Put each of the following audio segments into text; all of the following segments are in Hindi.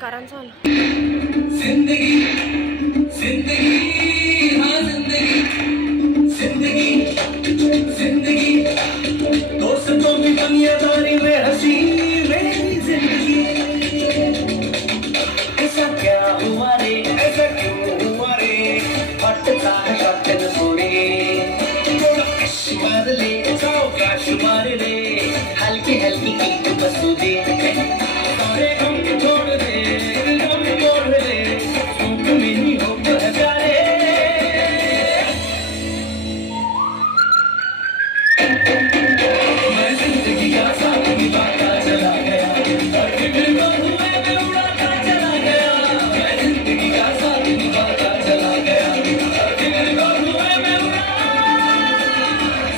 कारांचा जिंदगी जिंदगी हाँ जिंदगी जिंदगी जिंदगी दोस्तों की दुनियादारी में हंसी मेरी जिंदगी ऐसा क्या हुआ रे ऐसा क्यों हुआ रे पटता है कटन सोने मार ले सावकाश मार ले हल्की हल्की की बसू दे सारे गम छोड़ दे गम छोड़ दे सूख मेरी हो प्यारे मैं जिंदगी का साथ निभाता चला गया और फिर हुए मैं उड़ाता चला गया मैं जिंदगी का साथ निभाता चला गया और फिर हुए मैं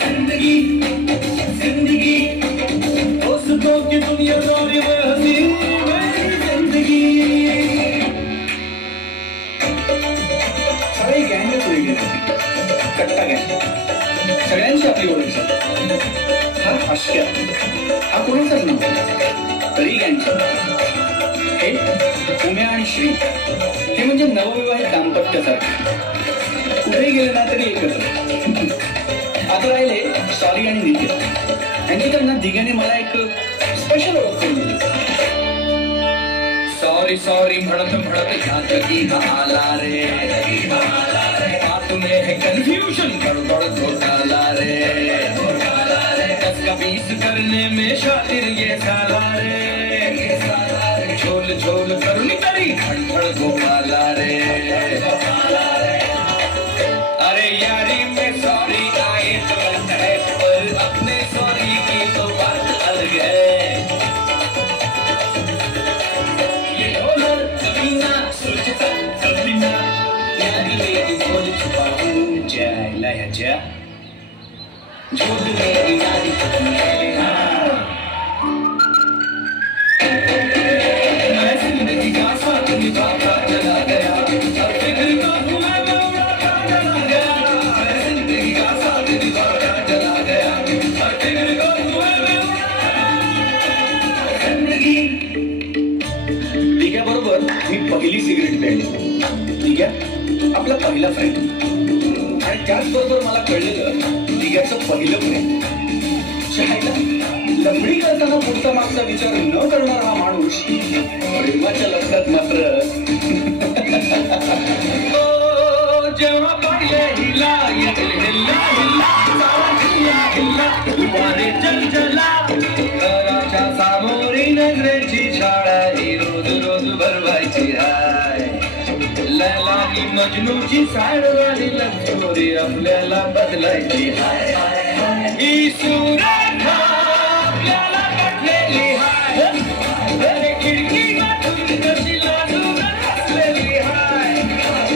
जिंदगी जिंदगी दोस्तों की दुनियादारी में हंसी मेरी जिंदगी सगळे गँग पुढे गेले कट्टा गँग सगळ्यांची आपली ओळख हा आश्या हा कोणाचाच नव्हता तरी गँगचा हे उम्या आणि श्री हे म्हणजे नवविवाहित दाम्पत्यासारखे कुठेही गेले ना तरी एकच आता राहिले सॉरी आणि नित्य यांच्याकडनं दिघ्याने मला एक स्पेशल ओळख करून दिली सॉरी सॉरी म्हणत म्हणत घातकी आला रे बात में है कंफ्यूजन गड़बड़ घोटाला रे दस का 20 करने में शातिर ये साला रे झोल झोल करुणी करी खड़खड़ गोपाला रे अरे यारी में सॉरी आए तो गलत है पर अपने सॉरी की तो बात अलग है ये ढोलर कमीना सोचता कमीना यारी में झोल छुपाऊं जाए लाया जा झोल मेरी यारी मैं जिंदगी का साथ निभाता चला गया अब फिक्र का हुआ मैं उड़ाता चला गया मैं जिंदगी का साथ निभाता चला गया अब फिक्र का हुआ मैं जिंदगी दिघ्याबरोबर मी पहिली सिगरेट पेटली दिघ्या आपला पहिला फ्रेंड आणि त्याचबरोबर मला कळलेलं दिघ्याचं पहिलं प्रेम शाळेला लंगडी करताना पुढचा मागचा विचार न करणारा हा माणूस प्रेमाच्या लग्नात मात्र जेव्हा पडले हिला हिला हिला दुपारे जलजला घराच्या सामोरी नगरेची शाळा ही रोज रोज भरवायची हाय लैलानी मजनूची साडवाली लंगोरी आपल्याला बदलायची हाय ही सुरेखा आपल्याला पटलेली हाय खिडकी गाठून कशी लाजून हसलेली हाय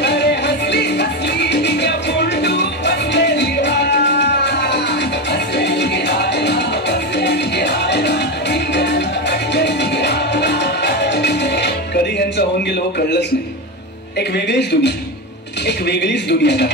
अरे हसली हसली तिच्या पोलटू बसलेली हाय हसलेली हाय हसलेली हाय कधी यांचं होऊन गेलो कळलंच नाही एक वेगळीच दुनिया एक वेगळीच दुनिया